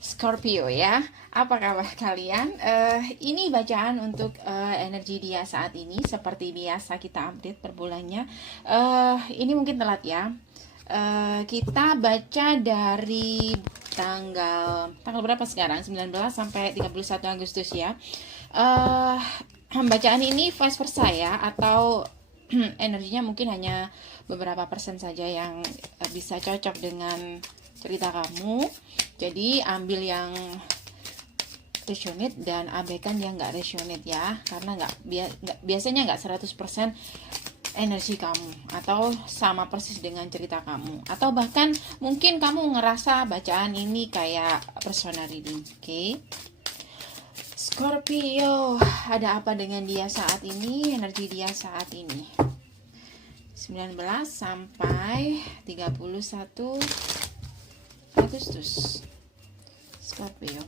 Scorpio ya. Apa kabar kalian? Ini bacaan untuk energi dia saat ini. Seperti biasa kita update per bulannya. Ini mungkin telat ya. Kita baca dari tanggal berapa sekarang? 19 sampai 31 Agustus ya. Bacaan ini vice versa ya, atau energinya mungkin hanya beberapa persen saja yang bisa cocok dengan cerita kamu. Jadi ambil yang resonate dan abaikan yang nggak resonate ya, karena biasanya nggak 100% energi kamu atau sama persis dengan cerita kamu, atau bahkan mungkin kamu ngerasa bacaan ini kayak personal reading. Oke. Scorpio, ada apa dengan dia saat ini, energi dia saat ini? 19 sampai 31 Agustus. Scorpio.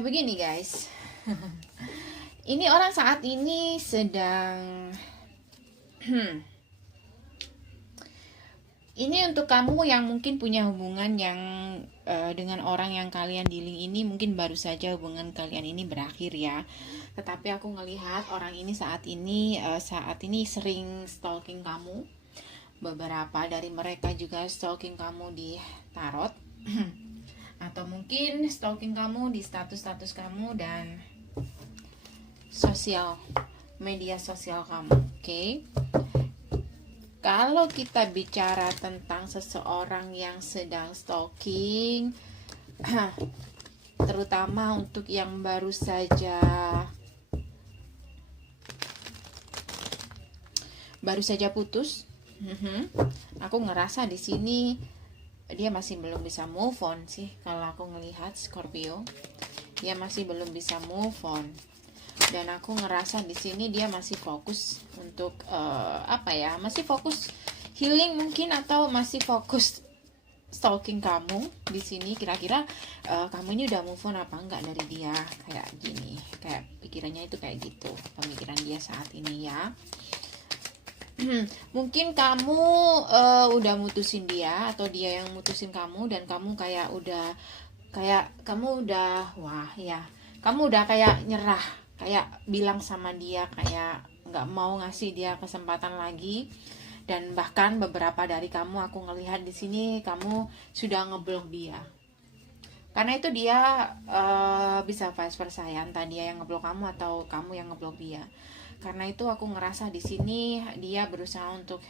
Begini guys. Ini orang saat ini sedang ini untuk kamu yang mungkin punya hubungan yang dengan orang yang kalian dealing ini, mungkin baru saja hubungan kalian ini berakhir ya. Tetapi aku ngelihat orang ini saat ini sering stalking kamu. Beberapa dari mereka juga stalking kamu di tarot atau mungkin stalking kamu di status-status kamu dan media sosial kamu. Oke. Kalau kita bicara tentang seseorang yang sedang stalking, terutama untuk yang baru saja putus, aku ngerasa di sini dia masih belum bisa move on sih. Kalau aku ngelihat Scorpio, dia masih belum bisa move on. Dan aku ngerasa di sini dia masih fokus untuk masih fokus healing mungkin, atau masih fokus stalking kamu di sini. Kira-kira kamu ini udah move on apa enggak dari dia, kayak gini, kayak pikirannya itu kayak gitu, pemikiran dia saat ini ya. Mungkin kamu udah mutusin dia, atau dia yang mutusin kamu, dan kamu kayak udah kayak nyerah, kayak bilang sama dia kayak nggak mau ngasih dia kesempatan lagi. Dan bahkan beberapa dari kamu, aku ngelihat di sini kamu sudah ngeblok dia. Karena itu dia bisa vice versa ya, entah dia yang ngeblok kamu atau kamu yang ngeblok dia. Karena itu aku ngerasa di sini dia berusaha untuk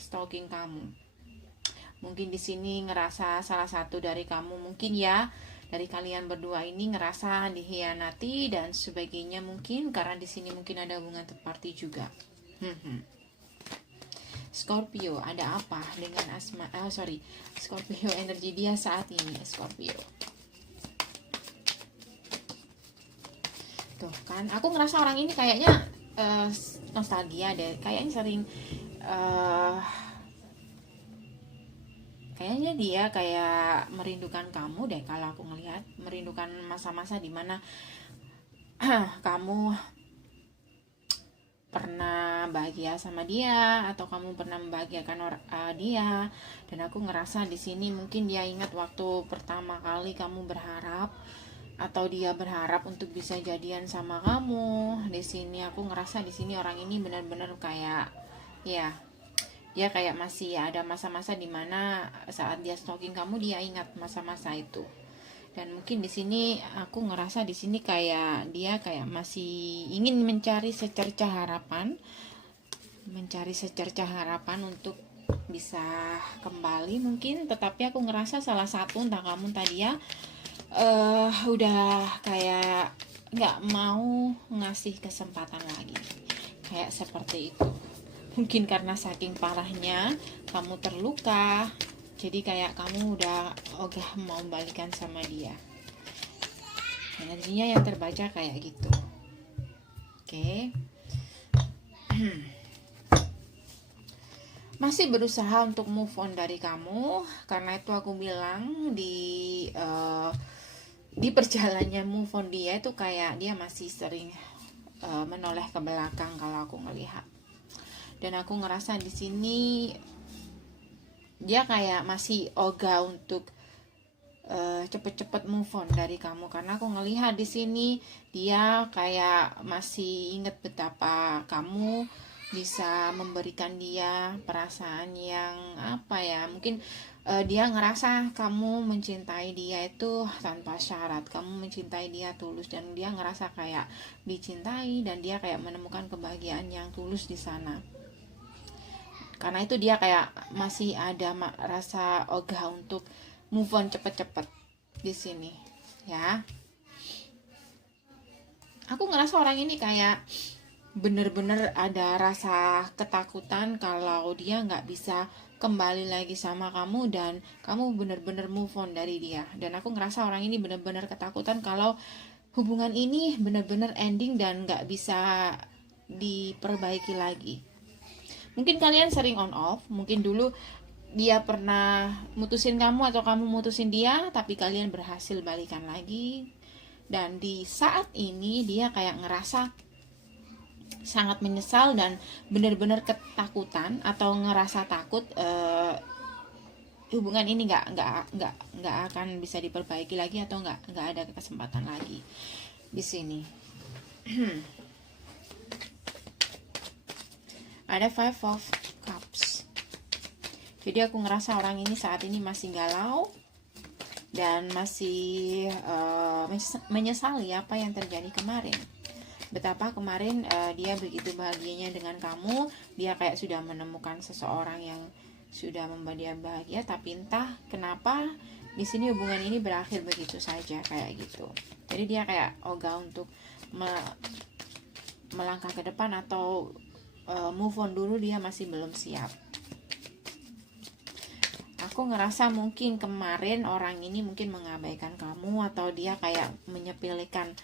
stalking kamu. Mungkin di sini ngerasa salah satu dari kamu, mungkin ya, dari kalian berdua ini ngerasa dikhianati dan sebagainya, mungkin karena di sini mungkin ada hubungan third party juga. Scorpio, ada apa dengan Scorpio, energi dia saat ini Scorpio. Tuh kan, aku ngerasa orang ini kayaknya nostalgia deh, kayaknya sering kayaknya dia kayak merindukan kamu deh. Kalau aku ngelihat, merindukan masa-masa dimana kamu pernah bahagia sama dia, atau kamu pernah membahagiakan dia. Dan aku ngerasa di sini mungkin dia ingat waktu pertama kali kamu berharap, atau dia berharap untuk bisa jadian sama kamu. Di sini aku ngerasa di sini orang ini benar-benar kayak ya, dia kayak masih ada masa-masa dimana saat dia stalking kamu, dia ingat masa-masa itu. Dan mungkin di sini aku ngerasa di sini kayak dia kayak masih ingin mencari secercah harapan untuk bisa kembali mungkin. Tetapi aku ngerasa salah satu, entah kamu entah dia, udah kayak nggak mau ngasih kesempatan lagi, kayak seperti itu. Mungkin karena saking parahnya kamu terluka, jadi kayak kamu udah ogah mau balikan sama dia. Energinya yang terbaca kayak gitu. Oke. Masih berusaha untuk move on dari kamu. Karena itu aku bilang di di perjalanannya move on dia itu kayak dia masih sering menoleh ke belakang kalau aku ngelihat. Dan aku ngerasa di sini dia kayak masih ogah untuk cepet-cepet move on dari kamu, karena aku ngelihat di sini dia kayak masih inget betapa kamu bisa memberikan dia perasaan yang apa ya, mungkin dia ngerasa kamu mencintai dia itu tanpa syarat, kamu mencintai dia tulus, dan dia ngerasa kayak dicintai dan dia kayak menemukan kebahagiaan yang tulus di sana. Karena itu dia kayak masih ada rasa ogah untuk move on cepet-cepet di sini ya. Aku ngerasa orang ini kayak bener-bener ada rasa ketakutan kalau dia nggak bisa kembali lagi sama kamu dan kamu bener-bener move on dari dia. Dan aku ngerasa orang ini bener-bener ketakutan kalau hubungan ini bener-bener ending dan nggak bisa diperbaiki lagi. Mungkin kalian sering on off, mungkin dulu dia pernah mutusin kamu atau kamu mutusin dia, tapi kalian berhasil balikan lagi. Dan di saat ini dia kayak ngerasa sangat menyesal dan benar-benar ketakutan atau ngerasa takut hubungan ini nggak akan bisa diperbaiki lagi atau nggak ada kesempatan lagi di sini. Ada Five of Cups. Jadi aku ngerasa orang ini saat ini masih galau dan masih menyesali apa yang terjadi kemarin. Betapa kemarin dia begitu bahagianya dengan kamu, dia kayak sudah menemukan seseorang yang sudah membuat dia bahagia, tapi entah kenapa di sini hubungan ini berakhir begitu saja kayak gitu. Jadi dia kayak ogah untuk melangkah ke depan atau move on dulu, dia masih belum siap. Aku ngerasa mungkin kemarin orang ini mungkin mengabaikan kamu, atau dia kayak menyepelekan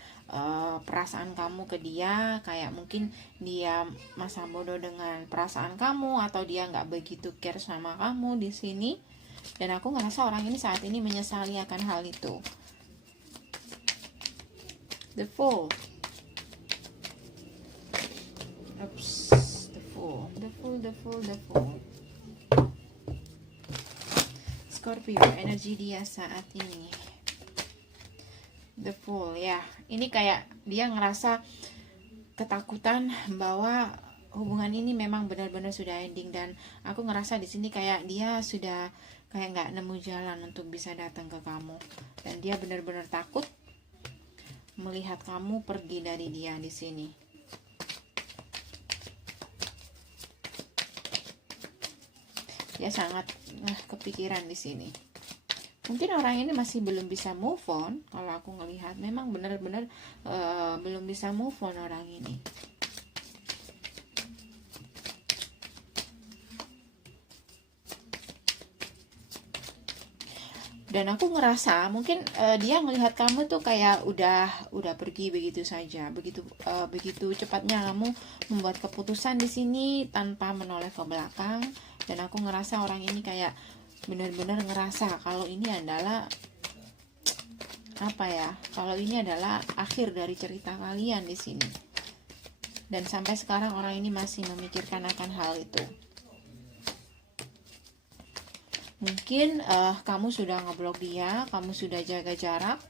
perasaan kamu ke dia, kayak mungkin dia masa bodoh dengan perasaan kamu, atau dia nggak begitu care sama kamu di sini. Dan aku ngerasa orang ini saat ini menyesali akan hal itu. The Fool. Oops, the Fool. Scorpio, energi dia saat ini. The Fool ya. Ini kayak dia ngerasa ketakutan bahwa hubungan ini memang benar-benar sudah ending, dan aku ngerasa di sini kayak dia sudah kayak nggak nemu jalan untuk bisa datang ke kamu, dan dia benar-benar takut melihat kamu pergi dari dia di sini. Dia sangat kepikiran di sini. Mungkin orang ini masih belum bisa move on. Kalau aku ngelihat memang benar-benar belum bisa move on orang ini. Dan aku ngerasa mungkin dia ngelihat kamu tuh kayak udah pergi begitu saja, begitu cepatnya kamu membuat keputusan di sini tanpa menoleh ke belakang. Dan aku ngerasa orang ini kayak benar-benar ngerasa kalau ini adalah apa ya, kalau ini adalah akhir dari cerita kalian di sini. Dan sampai sekarang orang ini masih memikirkan akan hal itu. Mungkin kamu sudah ngeblok dia, kamu sudah jaga jarak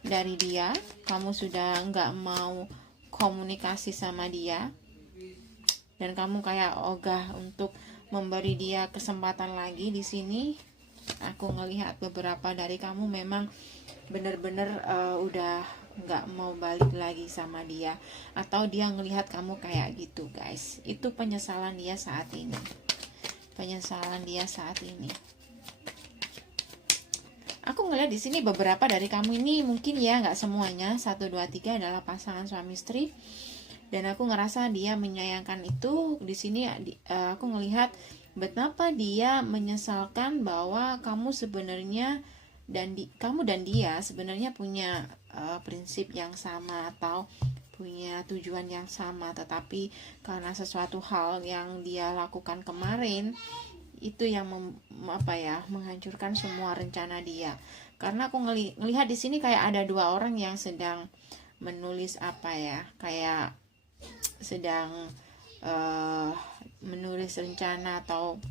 dari dia, kamu sudah nggak mau komunikasi sama dia, dan kamu kayak ogah untuk memberi dia kesempatan lagi di sini. Aku ngelihat beberapa dari kamu memang benar-benar udah nggak mau balik lagi sama dia, atau dia ngelihat kamu kayak gitu guys. Itu penyesalan dia saat ini. Aku ngeliat di sini beberapa dari kamu ini mungkin ya, nggak semuanya, 1, 2, 3 adalah pasangan suami istri. Dan aku ngerasa dia menyayangkan itu di sini. Aku ngelihat betapa dia menyesalkan bahwa kamu sebenarnya kamu dan dia sebenarnya punya prinsip yang sama atau punya tujuan yang sama, tetapi karena sesuatu hal yang dia lakukan kemarin itu yang menghancurkan semua rencana dia. karena aku ngelihat di sini kayak ada dua orang yang sedang menulis apa ya, kayak sedang menulis rencana atau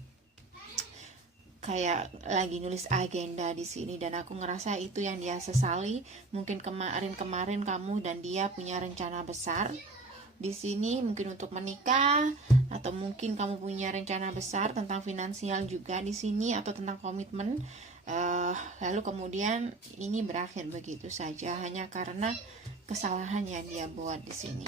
kayak lagi nulis agenda di sini. Dan aku ngerasa itu yang dia sesali. Mungkin kemarin kamu dan dia punya rencana besar di sini, mungkin untuk menikah, atau mungkin kamu punya rencana besar tentang finansial juga di sini, atau tentang komitmen. Lalu kemudian ini berakhir begitu saja hanya karena kesalahan yang dia buat di sini.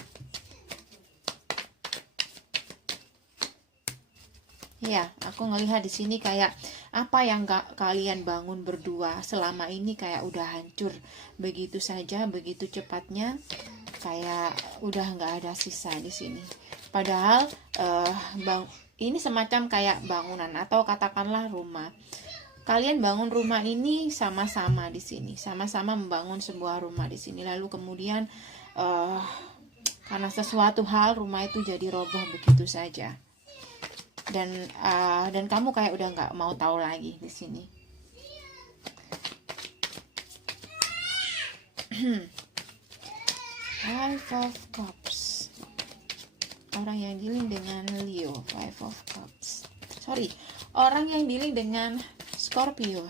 Ya, aku ngelihat di sini kayak apa yang kalian bangun berdua selama ini kayak udah hancur begitu saja, begitu cepatnya, kayak udah nggak ada sisa di sini. Padahal ini semacam kayak bangunan atau katakanlah rumah. Kalian bangun rumah ini sama-sama di sini, sama-sama membangun sebuah rumah di sini. Lalu kemudian karena sesuatu hal rumah itu jadi roboh begitu saja. Dan kamu kayak udah nggak mau tahu lagi di sini. Five of Cups. Orang yang dealing dengan Leo. Five of Cups. Orang yang dealing dengan Scorpio.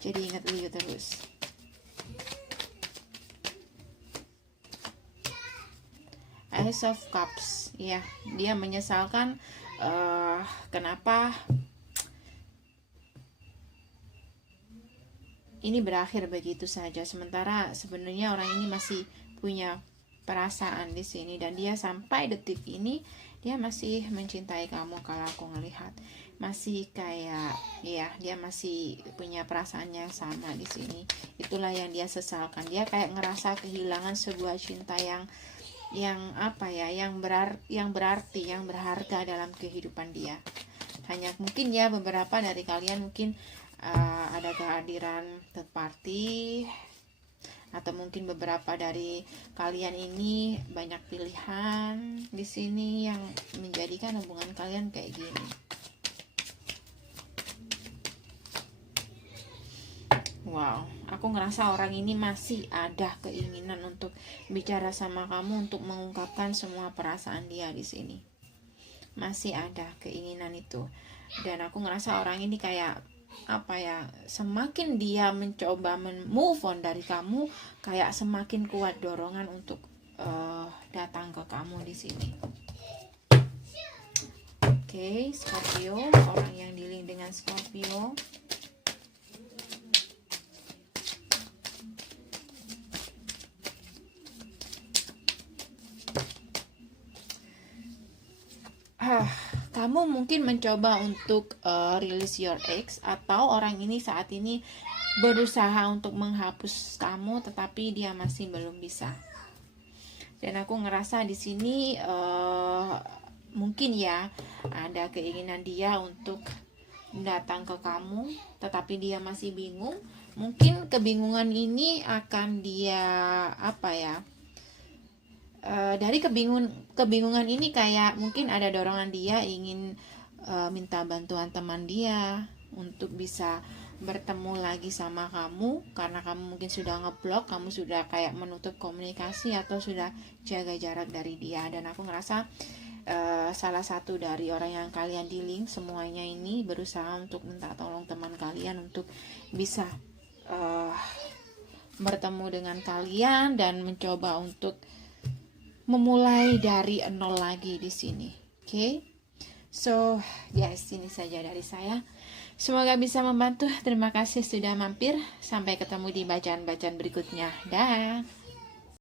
Jadi ingat Leo terus. Ace of Cups. Ya, dia menyesalkan kenapa ini berakhir begitu saja. Sementara sebenarnya orang ini masih punya perasaan di sini, dan dia sampai detik ini dia masih mencintai kamu. Kalau aku ngelihat masih kayak ya, dia masih punya perasaannya sama di sini. Itulah yang dia sesalkan. Dia kayak ngerasa kehilangan sebuah cinta yang apa ya, yang berarti, yang berharga dalam kehidupan dia. Hanya mungkin ya beberapa dari kalian mungkin ada kehadiran third party, atau mungkin beberapa dari kalian ini banyak pilihan di sini yang menjadikan hubungan kalian kayak gini. Wow, aku ngerasa orang ini masih ada keinginan untuk bicara sama kamu, untuk mengungkapkan semua perasaan dia di sini. Masih ada keinginan itu. Dan aku ngerasa orang ini kayak apa ya, semakin dia mencoba move on dari kamu, kayak semakin kuat dorongan untuk datang ke kamu di sini. Oke, Scorpio, orang yang dealing dengan Scorpio. Kamu mungkin mencoba untuk release your ex, atau orang ini saat ini berusaha untuk menghapus kamu, tetapi dia masih belum bisa. Dan aku ngerasa di sini mungkin ya ada keinginan dia untuk datang ke kamu, tetapi dia masih bingung. Mungkin kebingungan ini akan dia apa ya, dari kebingungan ini kayak mungkin ada dorongan dia ingin minta bantuan teman dia untuk bisa bertemu lagi sama kamu, karena kamu mungkin sudah ngeblok, kamu sudah kayak menutup komunikasi atau sudah jaga jarak dari dia. Dan aku ngerasa salah satu dari orang yang kalian dealing semuanya ini berusaha untuk minta tolong teman kalian untuk bisa bertemu dengan kalian dan mencoba untuk memulai dari nol lagi di sini. Oke. So, yes, ini saja dari saya. Semoga bisa membantu. Terima kasih sudah mampir. Sampai ketemu di bacaan-bacaan berikutnya. Dah.